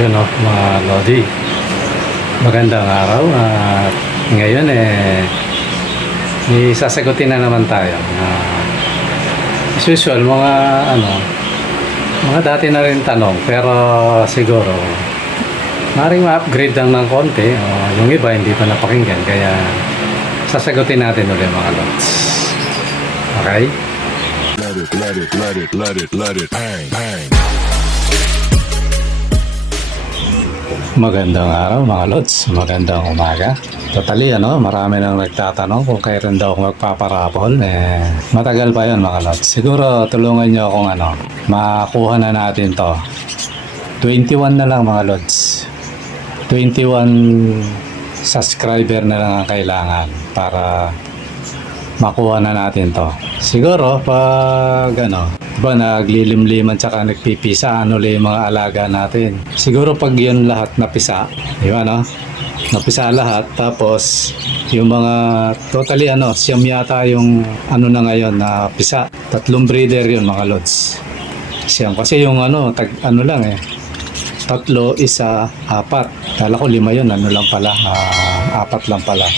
Yun mga Lodi. Magandang araw at ngayon may sasagutin na naman tayo. As usual, mga dati na rin tanong pero siguro maaaring ma-upgrade lang ng konti. Yung iba hindi pa napakinggan kaya sasagutin natin ulit mga Lods. Okay? Let it, bang, bang. Magandang araw mga Lods, magandang umaga. Totally marami nang nagtatanong kung kailan daw ako magpaparapol. Matagal pa yun mga Lods. Siguro tulungan nyo akong makakuha na natin to. 21 na lang mga Lods. 21 subscriber na lang ang kailangan para makuha na natin to. Siguro pag diba naglilimliman tsaka nagpipisa ulit yung mga alaga natin. Siguro pag yun lahat napisa, diba napisa lahat, tapos yung mga totally siyam yata yung na ngayon na pisa. 3 breeder yun mga Lods. Siyam kasi yung lang 3, 1, 4. Kala ko 5 yun, lang pala, 4 lang pala.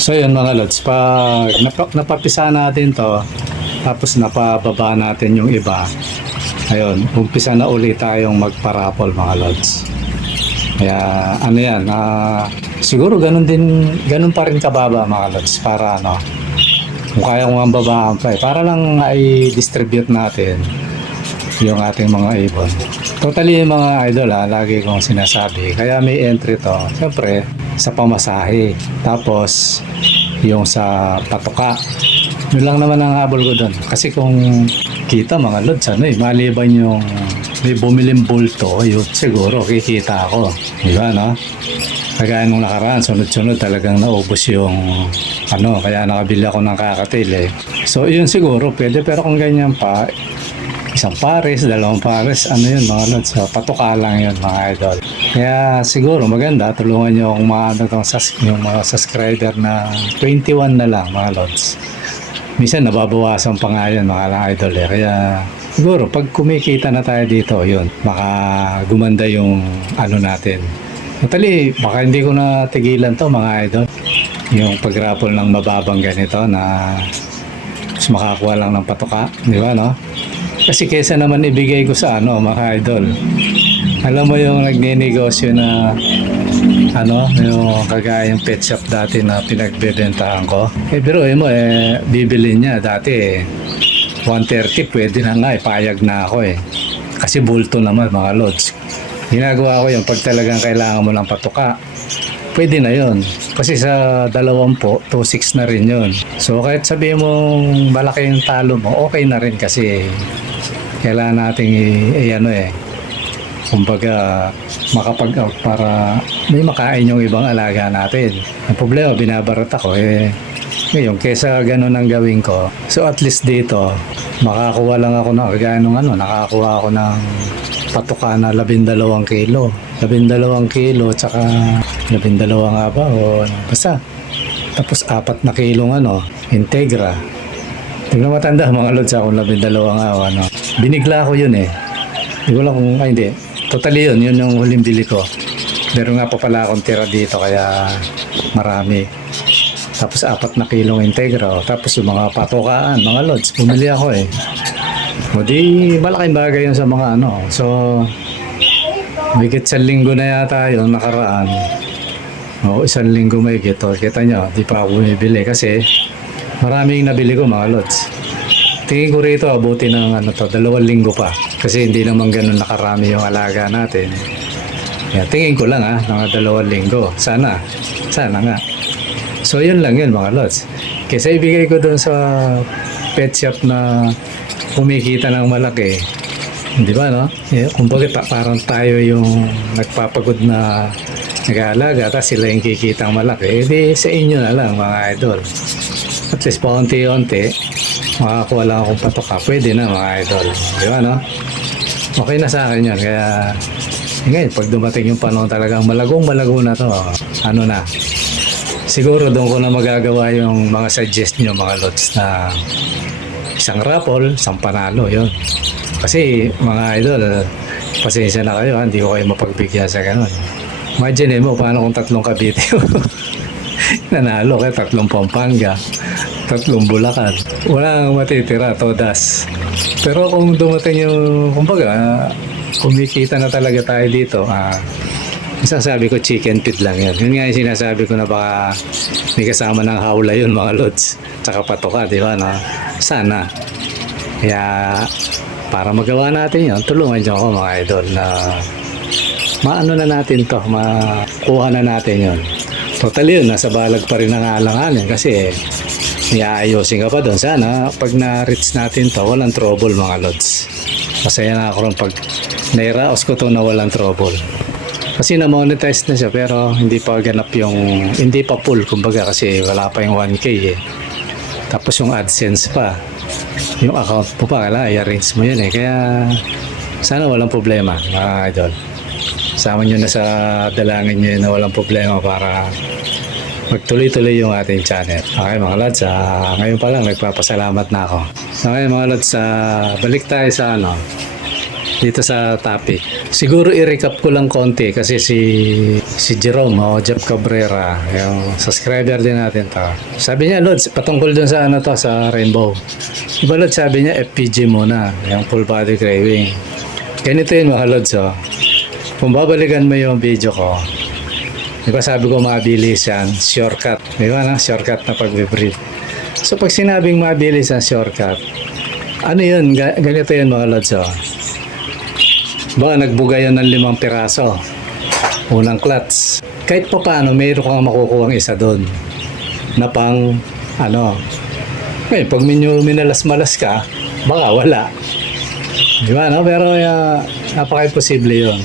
So yun mga Lods, pag napapisa natin to, tapos napababa natin yung iba, ayun, umpisa na ulit tayong magparapol mga Lods. Kaya yan, siguro ganun pa rin kababa mga Lods, para kung kaya kong ang babaan pa para lang i-distribute natin yung ating mga ibon. Totally yung mga idol lagi kong sinasabi, kaya may entry to, siyempre sa pamasahe, tapos yung sa patoka. Yun lang naman ang habol ko doon. Kasi kung kita mga Lods, maliban yung may bumiling bulto, yun siguro kikita ako. Diba, Kagaya nung nakaraan, sunod-sunod talagang naubos yung kaya nakabili ako ng kakatil So, yun siguro pwede, pero kung ganyan pa, 1 pares, 2 pares, yun mga Lods, patuka lang yun mga idol. Kaya siguro maganda, tulungan nyo kung yung mga subscriber na 21 na lang mga Lods. Minsan nababawasan pa nga yan mga idol kaya siguro pag kumikita na tayo dito, yun, baka gumanda yung natin. Totally, baka hindi ko na tigilan to mga idol, yung pag-raffle ng mababang ganito na mas makakuha lang ng patuka, di ba Kasi kesa naman ibigay ko sa mga idol, alam mo yung nagninegosyo na yung kagaya yung pet shop dati na pinagbebentahan ko. Biruin mo bibili niya dati 130, pwede na nga payag na ako Kasi bulto naman mga Lods. Ginagawa ko yung pag talagang kailangan mo ng patuka, pwede na yon. Kasi sa 20, 2.6 na rin yon. So kahit sabihin mong malaki yung talo mo, okay na rin kasi kailangan nating kumbaga makapag-out para may makain yung ibang alaga natin. Ang problema, binabarat ako ngayon, kesa ganun ang gawin ko. So at least dito, makakuha lang ako nakakuha ako ng patuka na 12 kilo. 12 kilo, tsaka 12 nga ba? O basta. Tapos 4 na kilong Integra. Tingnan matanda mga Lods, ako 12 nga Binigla ko yun Hindi ko lang kung, hindi. Totally yun yung huling bili ko. Meron nga pa pala akong tira dito kaya marami. Tapos 4 na kilong Integra. Tapos yung mga patukaan, mga Lods, bumili ako O di malaking bagay yun sa mga So, higit 1 linggo na yata yun nakaraan. 1 linggo may gito. Kita nyo, di pa ako bumibili kasi maraming nabili ko mga Lods. Tingin ko rito abuti ng 2 linggo pa kasi hindi naman ganun nakarami yung alaga natin. Tingin ko lang mga 2 linggo. Sana nga. So yun lang yun mga Lods. Kasi ibigay ko doon sa pet shop na kumikita ng malaki. Di ba kumbaga parang tayo yung nagpapagod na nag-aalaga tapos sila yung kikitang malaki. Di sa inyo na lang mga idol. At least paunti-unti makakuha lang akong patuka, pwede na mga idol. Di ba okay na sa akin yan. Kaya ngayon pag dumating yung panahon talagang malago na to, na siguro doon ko na magagawa yung mga suggest nyo mga Lods na 1 raffle, 1 panalo yun. Kasi mga idol, Pasensya na kayo, ha? Hindi ko kayo mapagbigyan sa ganun. Imagine mo, paano kung 3 Cavite nanalo kayo, 3 Pampanga, 3 Bulacan. Wala kang matitira, todas. Pero kung dumating yung, kumbaga, kumikita na talaga tayo dito, sasabi ko chicken feed lang yun. Yun nga yung sinasabi ko na baka may kasama ng hawla yun mga lods. Tsaka patoka, di ba? No? Sana. Kaya para magawa natin yun, tulungan nyo ako mga idol na maano na natin to, makuha na natin yun. Totally yun, nasa balag pa rin ang alanganin kasi iaayusin ka pa doon. Sana pag na-reach natin to, walang trouble mga lods. Masaya na ako rin pag nairaos ko to na walang trouble. Kasi na-monetize na siya pero hindi pa ganap yung, hindi pa full kumbaga kasi wala pa yung 1K eh. Tapos yung AdSense pa, yung account mo pa, i-arrange mo yun eh. Kaya sana walang problema mga idol. Sama nyo na sa dalangin nyo na walang problema para magtuloy-tuloy yung ating channel. Okay mga lods, ngayon pa lang nagpapasalamat na ako. Okay mga lods, balik tayo sa dito sa topic. Siguro i-recap ko lang konti kasi si Jerome Jeff Cabrera, yung subscriber din natin to. Sabi niya, Lods, patungkol dun sa sa Rainbow. Diba Lods, sabi niya FPG muna, yung full body craving. Ganito yun mga Lods, kung babalikan mo yung video ko, diba sabi ko mabilis yan, shortcut. Diba na, shortcut na pag-brief. So pag sinabing mabilis yan, shortcut, ano yun, ganito yun mga Lods, baka nagbuga yun ng 5 piraso. Unang clutch. Kahit pa paano, mayroon kang makukuha isa doon. Na pang, pag minalas-malas ka, baka wala. Di ba, no? Pero napaka-imposible yun.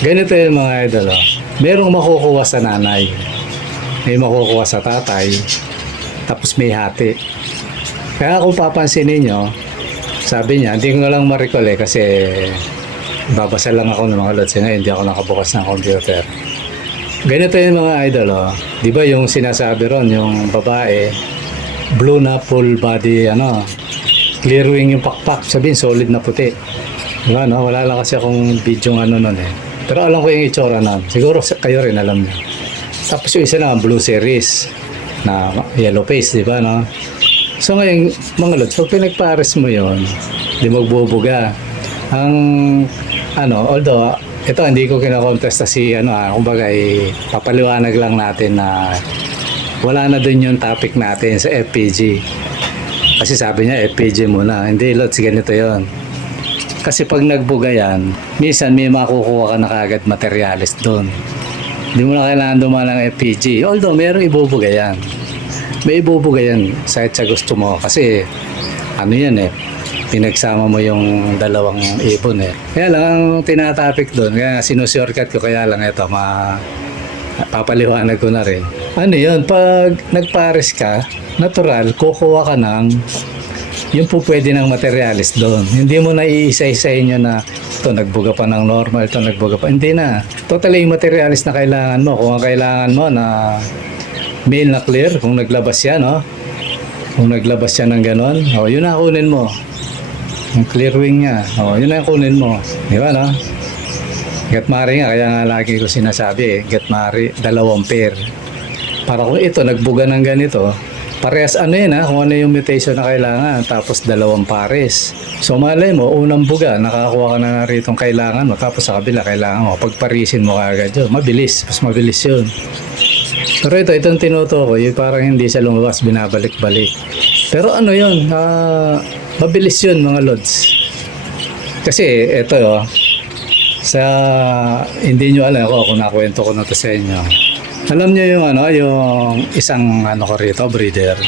Ganito yung mga idol, merong makukuha sa nanay. May makukuha sa tatay. Tapos may hati. Kaya kung papansinin nyo, sabi niya, hindi ko lang ma-recall kasi babasa lang ako ng mga lods ngayon, hindi ako nakabukas ng computer. Ganito yung mga idol, di ba yung sinasabi ron, yung babae, blue na full body, clear wing yung pakpak, sabihin solid na puti. Di ba, no? Wala lang kasi akong video nun eh. Pero alam ko yung itsura nun. Siguro kayo rin alam niyo. Tapos yung isa na, blue series, na yellow face, di ba, no? So ngayon, mga lods, pag pinagpares mo yun, di magbubuga. Although ito hindi ko kina-contest kumbaga papaliwanag lang natin na wala na dun yung topic natin sa FPG. Kasi sabi niya FPG muna. Hindi Lods, ganito yon. Kasi pag nagbuga yan, minsan may makukuha ka na kagad materialis doon. Hindi mo na kailangan dumaan ng FPG. Although merong ibubuga yan. May ibubuga yan sa gusto mo. Kasi yan pinagsama mo yung dalawang ibon eh. Kaya lang ang tinatapik doon, kaya sinushortcut ko, kaya lang ito, papaliwanag ko na rin. Yun, pag nagpares ka, natural, kukuha ka ng yung po pwede ng materialis doon. Hindi mo na iisa-isahin nyo na ito nagbuga pa ng normal, ito nagbuga pa. Hindi na. Totally yung materialis na kailangan mo. Kung ang kailangan mo na male na clear, kung naglabas yan, kung naglabas yan ng ganon, yun na kunin mo. Yung clear wing niya. Yun na yung kunin mo. Di ba, no? Gatmari nga. Kaya nga lagi ko sinasabi Gatmari, 2 pair. Para kung ito, nagbuga ng ganito, parehas kung ano yung mutation na kailangan. Tapos 2 pares. So malay mo, unang buga, nakakuha ka na ritong kailangan mo. Tapos sa kabila, kailangan mo. Pagparisin mo kagad yun. Mabilis. Mas mabilis yun. Pero itong tinuto ko, parang hindi siya lumabas, binabalik-balik. Pero yun, mabilis yun mga lods. Kasi ito hindi nyo alam kung nakwento ko na to sa inyo. Alam nyo yung isang ko rito, breeder.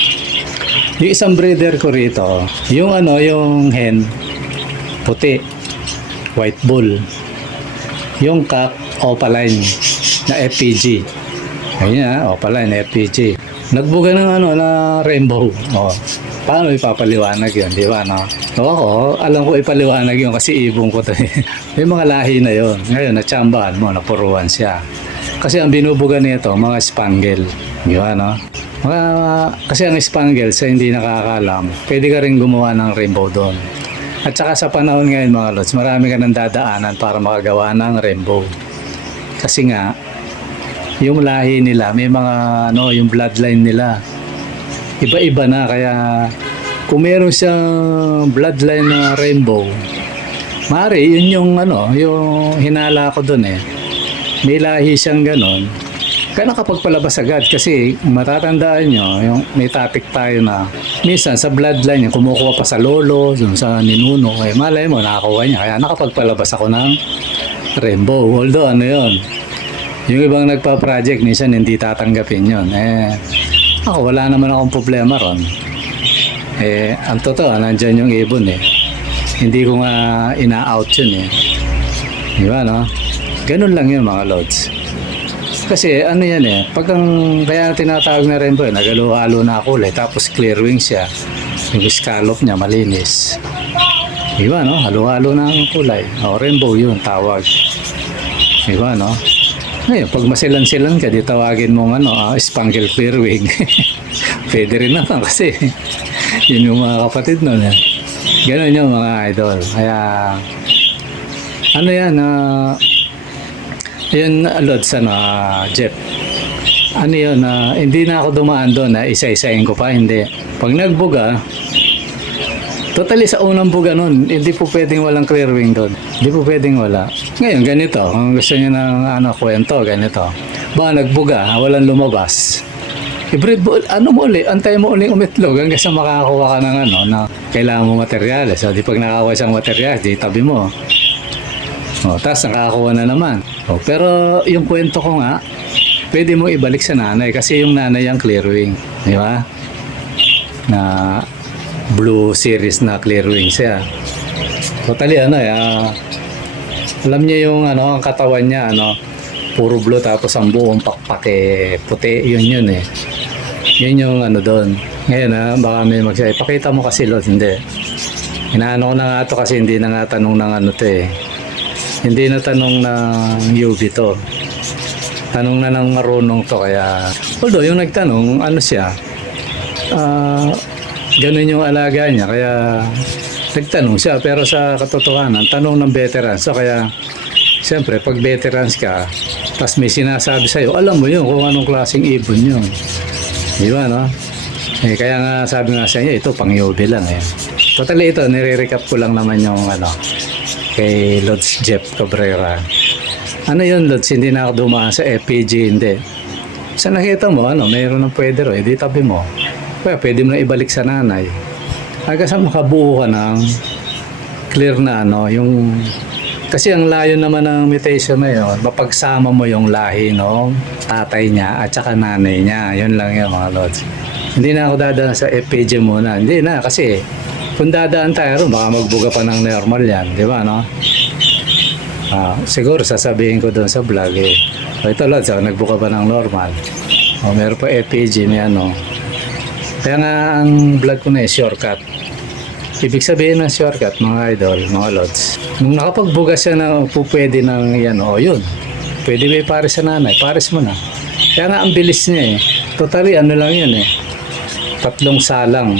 Yung isang breeder ko rito, yung yung hen, puti, white bull. Yung cock, opaline na FPG. Ayun opaline, FPG. Nagbuga ng na rainbow. Paano ipapaliwanag yun, di ba, no? Ako, alam ko ipaliwanag yun kasi ibong ko to. May mga lahi na yun. Ngayon, natsambahan mo, napuruan siya. Kasi ang binubuga nito, mga spangle. Di ba, no? Kasi ang spangle, sa hindi nakakalam, pwede ka rin gumawa ng rainbow doon. At saka sa panahon ngayon mga lods, marami ka ng dadaanan para makagawa ng rainbow. Kasi nga, yung lahi nila, may mga yung bloodline nila. Iba-iba na, kaya kung meron siyang bloodline na rainbow, mari, yun yung yung hinala ko dun eh. May lahi siyang ganon. Kaya nakapagpalabas agad kasi matatandaan nyo, yung may topic tayo na minsan sa bloodline niya, kumukuha pa sa lolo, dun sa ninuno, eh malay mo, nakakuha niya. Kaya nakapagpalabas ako ng rainbow. Although yun, yung ibang nagpa-project, minsan hindi tatanggapin yun. Ako, wala naman akong problema ron. Ang totoo, nandyan yung ibon eh. Hindi ko nga ina-out yun eh. Di ba, no? Ganun lang yun mga lods. Kasi yan eh, kaya tinatawag na rainbow, nagalo-halo na kulay, tapos clear wing siya. Yung scallop niya, malinis. Di ba, no? Halo-halo na ang kulay. Rainbow yun, tawag. Di ba, no? Ngayon, pag masilan-silan ka, di tawagin mong spangled clear wing. Pwede rin naman kasi yun yung mga kapatid nun. Ganun yung mga idol. Kaya, yan, yun, Lods, Jeff. Yun, hindi na ako dumaan doon, isa-isahin ko pa, hindi. Pag nagbuga, totally sa unang buga nun, hindi po pwedeng walang clear wing doon. Hindi po pwedeng wala. Ngayon, ganito, kung gusto nyo ng kwento, ganito. Nagbuga, walang lumabas. I-breed mo, mo uli, antay mo uling umitlog hanggang sa makakakuha ka ng na kailangan mo materyales. So, di pag nakakuha siyang materyales, di tabi mo. Tapos nakakakuha na naman. Pero yung kwento ko nga, pwede mo ibalik sa nanay kasi yung nanay ang clear wing. Di ba? Na blue series na clear wing siya. Totally alam niya yung ang katawan niya, puro blue tapos ang buong pakpak puti, yun eh. Yun yung doon. Ngayon baka may magsabi, pakita mo kasi Lord, hindi. Inaano ko na nga to kasi hindi na nga tanong ng to eh. Hindi na tanong ng UV to. Tanong na ng marunong to, kaya although yung nagtanong, siya, ganun yung alaga niya, kaya nagtanong siya, pero sa katotohanan, tanong ng veterans. So kaya, siyempre, pag veterans ka, tas may sinasabi sa'yo, alam mo yun kung anong klaseng ibon yun. Di ba, no? Kaya nga, sabi nga sa inyo, ito, pang-UV lang eh. Totally ito, nire-recap ko lang naman yung kay Lods Jeff Cabrera. Yun, Lods, hindi na ako dumaan sa FPG, hindi. Sa nakita mo, mayroon ng pwede ro, di tabi mo. Kaya pwede mo na ibalik sa nanay. Hanggang sa makabuo ka ng clear na yung... Kasi ang layo naman ng mutation na yun, mapagsama mo yung lahi ng tatay niya at saka nanay niya. Yun lang yun mga Lods. Hindi na ako dadaan sa FPG muna. Hindi na kasi kung dadaan tayo ron, baka magbuga pa ng normal yan. Di ba, no? Siguro sasabihin ko doon sa vlog ito Lods, nagbuka pa ng normal. Meron pa FPG, may Kaya nga ang vlog ko na shortcut. Ibig sabihin ng shortcut, mga idol, mga Lods. Nung nakapagbuga siya na pwede ng yun. Pwede may pares sa nanay, pares mo na. Kaya nga ang bilis niya eh. Totally lang yun eh. 3 salang.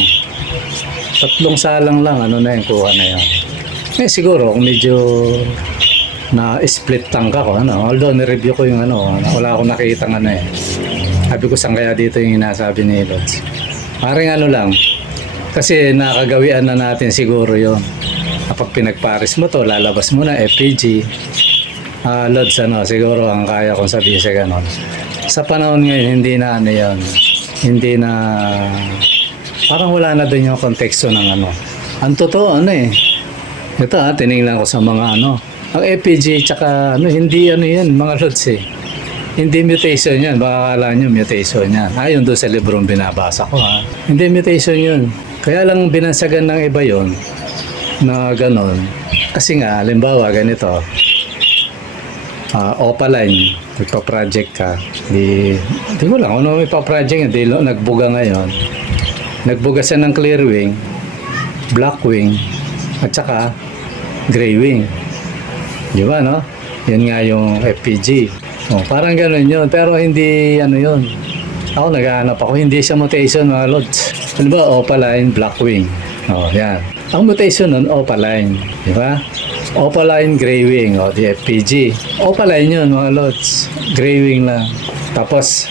3 salang lang, na yung kuha na yun. Siguro, kung medyo na-split tank ako, although nireview ko yung wala akong nakita Sabi ko saan kaya dito yung inasabi ni Lods. Parang lang, kasi nakagawian na natin siguro yon. Kapag pinagpares mo to, lalabas mo na FPG. Lods, siguro ang kaya kong sabihin sa ganon. Sa panahon ngayon, hindi na yun. Hindi na, parang wala na din yung konteksto ng Ang totoo, Ito tinignan ko sa mga ang FPG tsaka hindi yan, mga Lods eh. Hindi mutation yan. Baka akala nyo mutation yan. Yun doon sa librong binabasa ko Hindi mutation yun. Kaya lang binansagan ng iba yon na ganon. Kasi nga, halimbawa ganito. Opaline, nagpa-project ka. Di ko lang, may pa-project hindi nagbuga ngayon. Nagbuga siya ng clear wing, black wing, at saka gray wing. Di ba, no? Yun nga yung FPG. Parang gano'n yun, pero hindi yun. Ako naghahanap ako, hindi siya mutation mga Lods. Ano ba, opaline, black wing. Yan. Ang mutation nun, opaline. Di ba? Opaline gray wing, o di FPG. Opaline yun, mga lods. Gray wing lang. Tapos,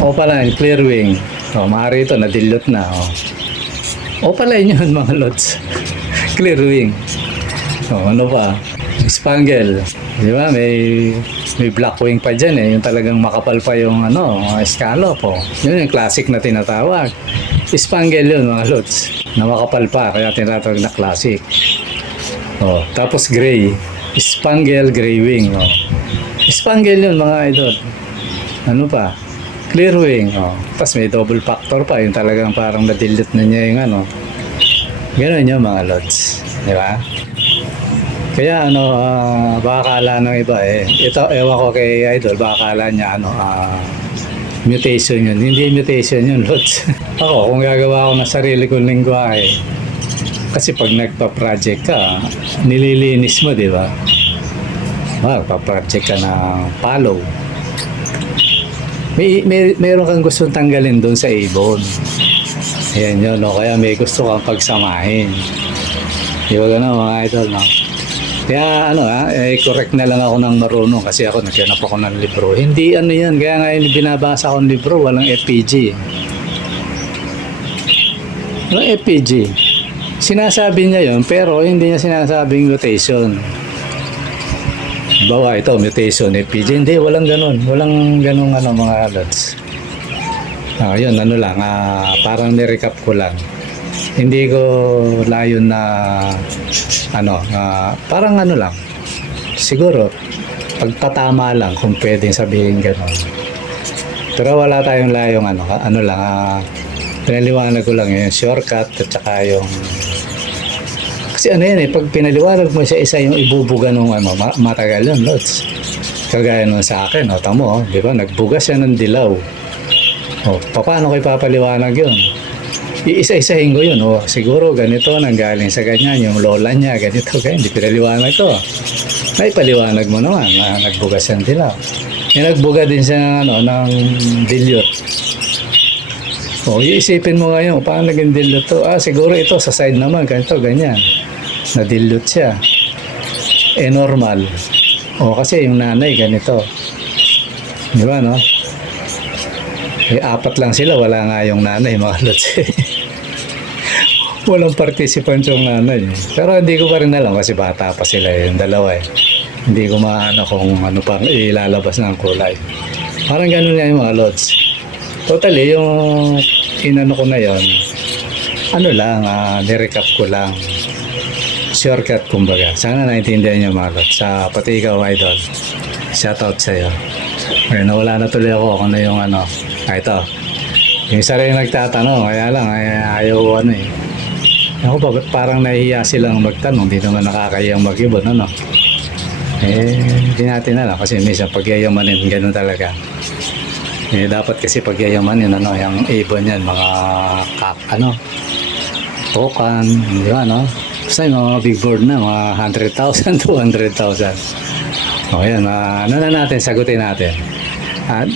opaline clear wing. O, maaari ito, na-dilute na. O. Opaline yun, mga lods. Clear wing. O, ano pa? Spangle. Di ba? May black wing pa dyan eh. Yung talagang makapal pa yung scallop. O. Yun yung classic na tinatawag. Spangle yun, mga lods. Na makapal pa, kaya tinatawag na classic. O, tapos gray. Spangle gray wing. O. Spangle yun, mga idol. Ano pa? Clear wing. O. Tapos may double factor pa. Yung talagang parang na-dilute na niya yung Ganun yun, mga lods. Di ba? Kaya baka akala ng iba ito, ewan ko kay Idol, baka akala niya mutation yun. Hindi mutation yun, Lods. Ako, kung gagawa ako ng sarili kong lingwahe, kasi pag nagpa-project ka, nililinis mo, di ba? Nagpa-project ka ng follow. Mayroon kang gustong tanggalin doon sa ibon. Ayan yun, no? Kaya may gusto kang pagsamahin. Di ba gano'n, mga Idol, no? Kaya correct na lang ako ng marunong kasi ako naghanap ako ng libro. Hindi yan, kaya nga yung binabasa akong libro, walang FPG. Walang FPG. Sinasabi niya yun, pero hindi niya sinasabing mutation. Bawa ito, mutation, FPG. Hindi, walang ganun. Walang ganun mga lods. Yun, lang, parang nirecap ko lang. Hindi ko layon na parang lang. Siguro pagpatama lang kung pwedeng sabihin gano'n. Pero wala tayong layong pinaliwanag ko lang yung shortcut at saka yung kasi pag pinaliwanag mo sa isa yung ibubuga nung matagal yun, Lods. Kagaya nun sa akin, tamo, di ba? Nagbuga siya ng dilaw. Paano ko ipapaliwanag yun? Iisa-isahin ko yun. Siguro ganito nanggaling sa ganyan. Yung lola niya, ganito. Hindi pinaliwanag ko. May paliwanag mo naman na nagbugas yan dilaw. Nagbuga din siya ng dilute. Iisipin mo ngayon, paano naging dilute to? Siguro ito sa side naman, ganito, ganyan. Na-dilute siya. Normal. Kasi yung nanay, ganito. Di ba, no? Apat lang sila, wala nga yung nanay, mga lods. Walang participant yung nanay. Pero hindi ko pa rin alam kasi bata pa sila yung dalawa Hindi ko maano kung ano pang ilalabas ng kulay. Parang ganun nga yung mga lods. Totally, yung inano ko na yon nirecap ko lang. Shortcut kumbaga. Sana naintindihan niyo mga lods. Pati ikaw, Idol. Shoutout sa'yo. Nawala na tuloy ako kung ano yung ito. Yung isa rin nagtatanong, kaya lang, ayaw Ako bakit parang nahihiya silang magtanong, di naman nakakayang mag-ibon, hindi natin alam kasi minsan pagyayamanin, ganun talaga. Dapat kasi pagyayamanin, yung ibon yan, mga tokan, di ba, Basta yung mga big bird na, mga 100,000, 200,000. Yan, sagutin natin.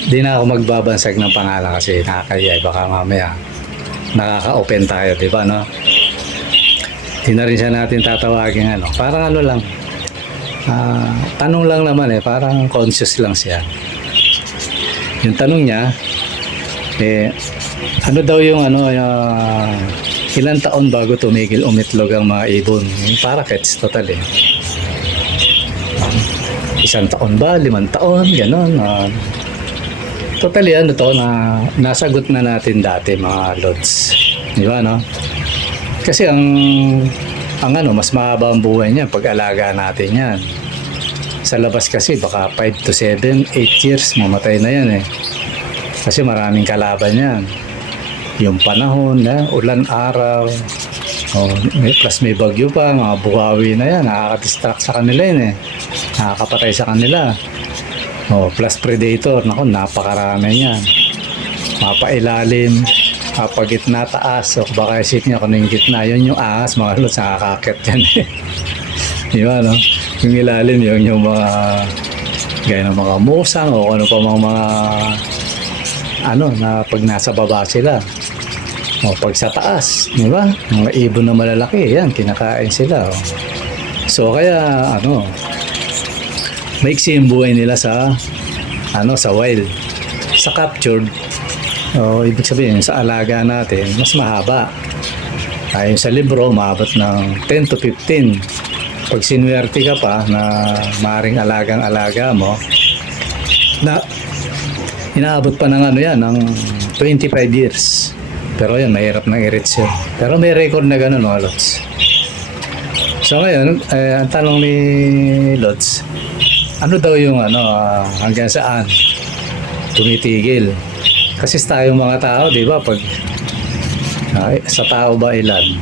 Di na ako magbabansag ng pangalan kasi nakakaya. Baka mamaya nakaka-open tayo, di ba, Di na rin siya natin tatawagin, Parang lang. Tanong lang naman, parang conscious lang siya. Yung tanong niya, ano daw yung ilang taon bago tumigil umitlog ang mga ibon? Yung parakeets, total 1 taon ba? 5 taon? Ganon. Totally na nasagot na natin dati mga lods. Di ba, Kasi ang mas mahaba ang buhay niya pag alaga natin yan. Sa labas kasi baka 5 to 7, 8 years mamatay na yan Kasi maraming kalaban yan. Yung panahon, ulan, araw, plus may bagyo pa, mga buhawi na yan, nakaka-distract sa kanila yun nakakapatay sa kanila. Plus predator, napakarami yan. Mapailalim, gitna taas, baka isip niya kung yung gitna, yun yung ahas, mga lods, nakakakit yan Di ba, Yung ilalim, yun yung mga gaya ng mga musang o ano pa mga na pag nasa baba sila. O pag sa taas, di ba? Mga ibon na malalaki, yan, kinakain sila. Oh. So kaya, maiksi yung buhay nila sa, sa wild. Sa captured, ibig sabihin, sa alaga natin, mas mahaba. Ayon sa libro, maabot ng 10 to 15. Pag sinuwerte ka pa na maring alagang-alaga mo, na inaabot pa ng ng 25 years. Pero yan, mahirap nang i-reach yun. Pero may record na gano'n, mga Lods. So ngayon, ang tanong ni Lods, ano daw yung hanggang saan tumitigil? Kasi tayong mga tao, di ba, pag sa tao ba ilan?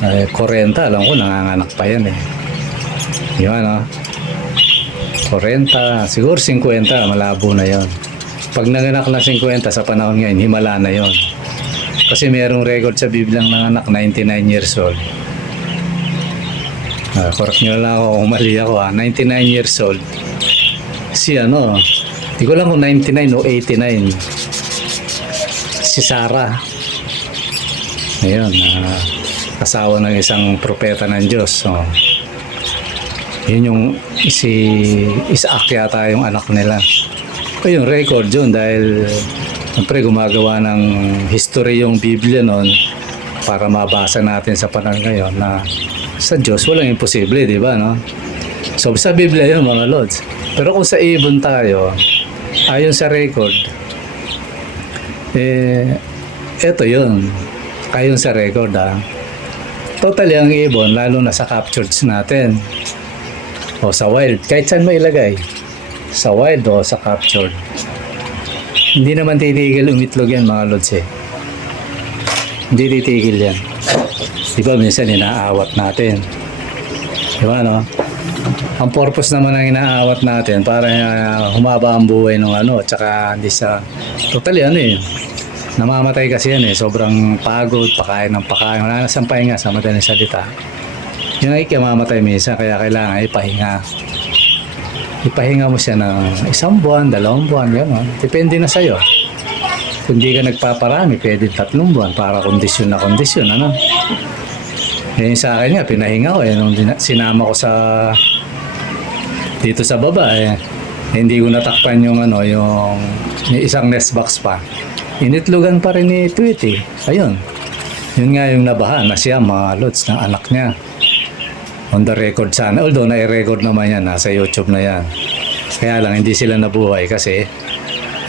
40, alam ko, nanganganak pa yan eh. Yun, 40, siguro 50, malabo na yon. Pag nanganak na 50 sa panahon ngayon, himala na yon. Kasi mayroong record sa Biblia ng nanganak 99 years old. Correct nyo lang ako kung mali ako 99 years old. Si di ko lang kung 99 o 89. Si Sarah. Ayun, asawa ng isang propeta ng Diyos. So, yun yung Isaac yata yung anak nila. Yung record yun dahil siyempre gumagawa ng history yung Biblia noon para mabasa natin sa panahon ngayon na sa Diyos walang imposible, di ba, no? So sa Biblia yun, mga Lods. Pero kung sa ibon tayo, ayon sa record, eto yun. Ayon sa record, totally ang ibon, lalo na sa captured natin o sa wild, kahit saan mo ilagay, sa wild o sa captured, hindi naman titigil umitlog yan, mga Lods eh. Hindi titigil yan. Di ba minsan inaawat natin, di ba, no? Ang purpose naman ng inaawat natin para humaba ang buhay ng tsaka hindi sa totally namamatay kasi yan eh. Sobrang pagod, pakain ng pakain. Wala na siyang pahinga sa madaling salita. Yun ay kamamatay minsan, kaya kailangan ipahinga. Ipahinga mo siya ng 1 buwan, 2 buwan, gano'n. Depende na sa'yo. Kung di ka nagpaparami, pwede 3 buwan para kondisyon na kondisyon, Ngayon sa akin nga, pinahinga ko nung sinama ko dito sa baba hindi ko natakpan yung yung isang nest box pa. Initlugan pa rin ni Tweety. Ayun. Yun nga yung nabahan na siya, mga Lods, ng anak niya. On the record sana. Although na-record naman yan, nasa YouTube na yan. Kaya lang, hindi sila nabuhay kasi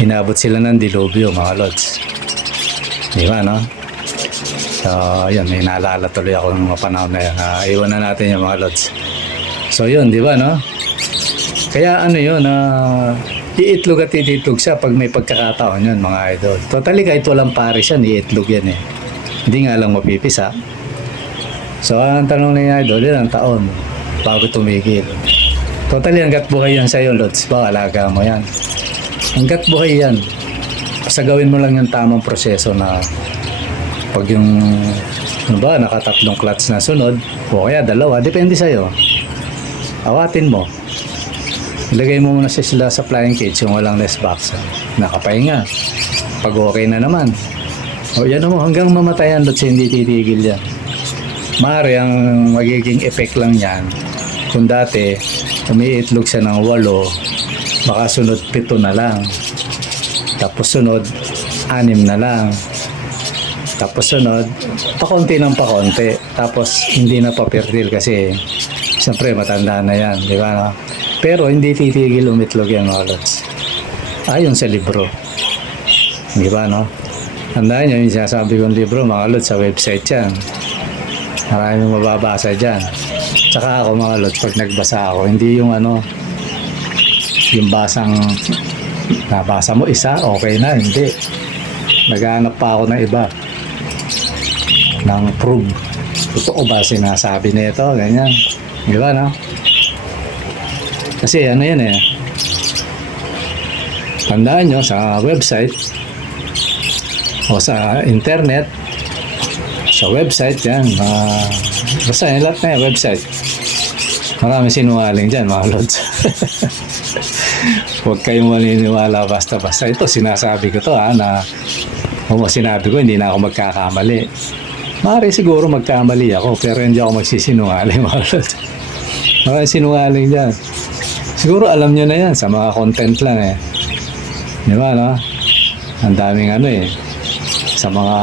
inabot sila ng dilubyo, mga Lods. Di ba, no? So, yun, may naalala tuloy ako ng mga panahon na yan. Iwan na natin yung mga Lods. So, yun, di ba, no? Kaya yun, iitlog at ititlog siya pag may pagkakataon yun, mga idol. Totally, kahit walang pare siya, iitlog yan eh. Hindi nga lang mapipisa. So, ang tanong ni idol, ilang taon bago tumigil? Totally, hanggat buhay yan sa'yo, Lods. Ba, alaga mo yan. Hanggat buhay yan. Basta gawin mo lang yung tamang proseso na pag yung, nakatatlong clutch na sunod, o kaya 2, depende sa'yo. Awatin mo. Ilagay mo muna sila sa flying cage yung walang nest box. Nakapahinga. Pag okay na naman. O yan mo, hanggang mamatayan Lods, hindi titigil yan. Maaari ang magiging effect lang yan. Kung dati, umiitlog siya ng 8, baka sunod 7 na lang. Tapos sunod, 6 na lang. Tapos sunod, pakonti ng pakonti. Tapos hindi na pa-fertile kasi siyempre matanda na yan, di ba, no? Pero hindi titigil umitlog yan, mga Lods. Ayon sa libro. Di ba, no? Tandaan nyo yung sinasabi kong libro, mga Lods, sa website yan. Maraming mababasa dyan. Tsaka ako, mga Lods, pag nagbasa ako, hindi yung yung basang nabasa mo isa, okay na, hindi. Naghahanap pa ako ng iba. Ng proof. Totoo ba sinasabi nito, ganyan. Di ba, no? Kasi yan tandaan nyo sa website o sa internet, sa website yan, basta yan, lahat na yan, website. Maraming sinungaling dyan, mga Lods. Huwag kayong maniniwala basta-basta. Ito, sinasabi ko to na Kung sinabi ko, hindi na ako magkakamali. Maaari siguro magkamali ako, pero hindi ako magsisinungaling, mga lods. Maraming sinungaling dyan. Siguro alam nyo na yan sa mga content lang eh. Di ba, no? Ang daming ano eh. Sa mga,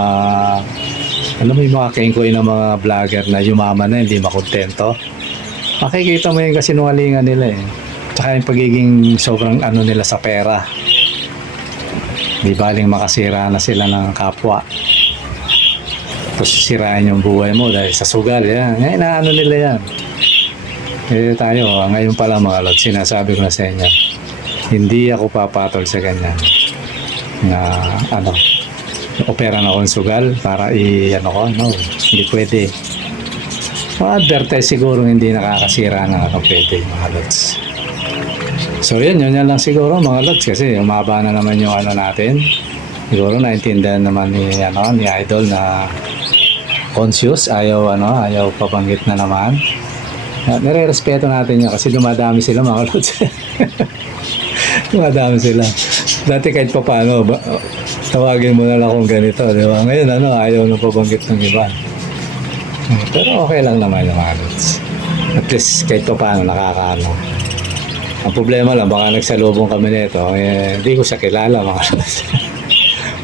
alam mo yung mga kengkoy ng mga vlogger na yumaman na, hindi makontento. Makikita mo yung kasinungalingan nila eh. Tsaka yung pagiging sobrang ano nila sa pera. Di baling makasira na sila ng kapwa. Tapos sirain yung buhay mo dahil sa sugal. Yan. Ngayon na ano nila yan. Eh tayo, ngayon pala mga lods, sinasabi ko na sa inyo, hindi ako papatol sa ganyan. Na ano, opera na akong sugal para ano ko, no, hindi pwede. Ma-advertise siguro hindi nakakasira na ano pwede mga lods. So yun lang siguro mga lods kasi umaba na naman yung ano natin. Siguro naintindihan naman ni Idol na conscious, ayaw pabanggit na naman. Nire-respeto natin yun kasi dumadami sila mga lods. Dumadami sila. Dati kahit pa paano, tawagin mo na lang kung ganito, di ba? Ngayon ayaw na pabanggit ng iba. Pero okay lang naman yung mga lods. At least kahit pa paano nakakaano. Ang problema lang, baka nagsalubong kami nito, hindi ko siya kilala mga lods.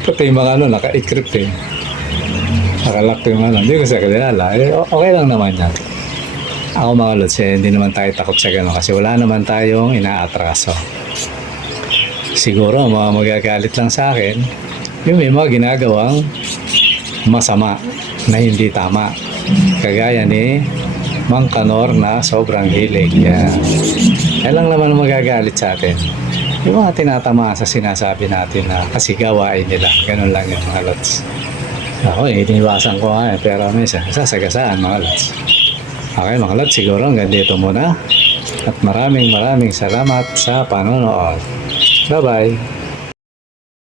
Pati yung mga naka-encrypt eh. Nakalak yung hindi ko siya kilala. Okay lang naman yan. Ako mga lods, hindi naman tayo takot sa gano'n kasi wala naman tayong inaatraso. Siguro, mga magagalit lang sa akin, yung may mga ginagawang masama na hindi tama. Kagaya ni Mang Kanor na sobrang hilig. Yan lang naman ang magagalit sa atin. Yung mga tinatama sa sinasabi natin na kasi gawain nila. Ganun lang yung mga lods. Ako iniwasan ko nga pero minsan sasagasaan mga lods. Okay mga lods, siguro hanggang dito muna. At maraming salamat sa panonood. Bye-bye!